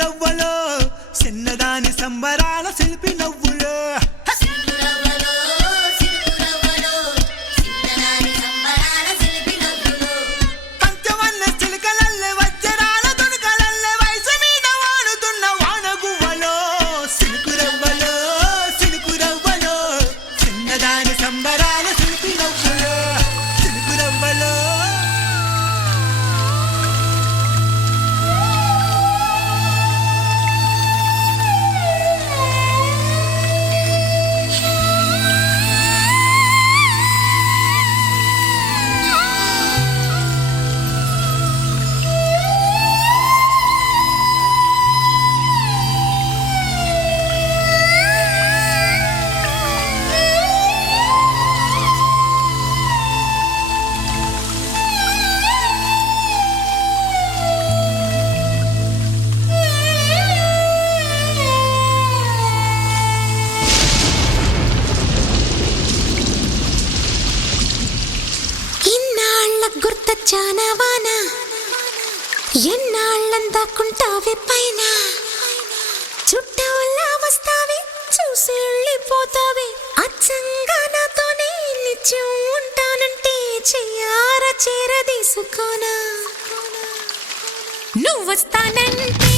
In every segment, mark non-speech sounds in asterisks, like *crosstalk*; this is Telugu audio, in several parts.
రవ్వలో చిన్నదాని సంబర ఎన్నాళ్ళందాకుంటావే పైన? చుట్టవల్లా వస్తావే చూసి వెళ్ళిపోతావే అచ్చంగా నాతోనే నిత్యం ఉంటానంటే చెయ్యార చేరదీసుకోనా నువ్వు వస్తానంటే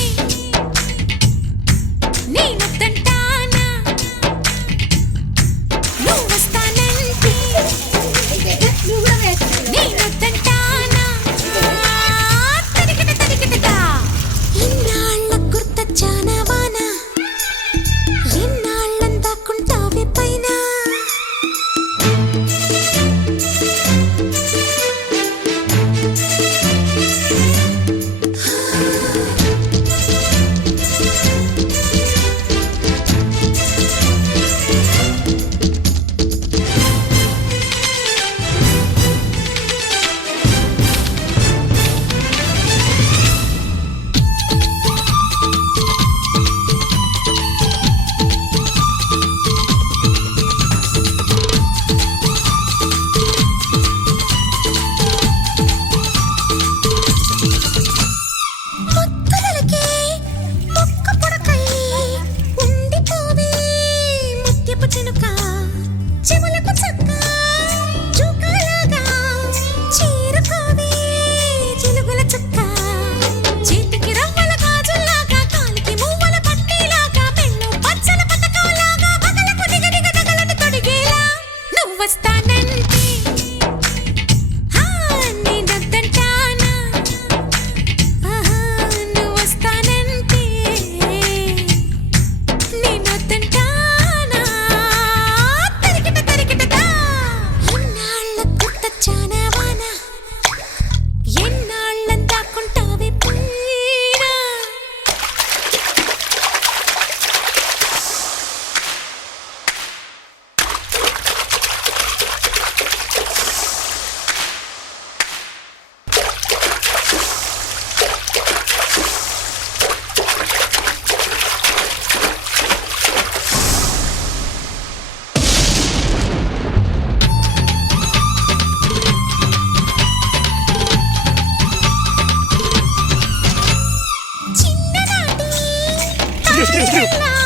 நன்றி 你 *laughs* 看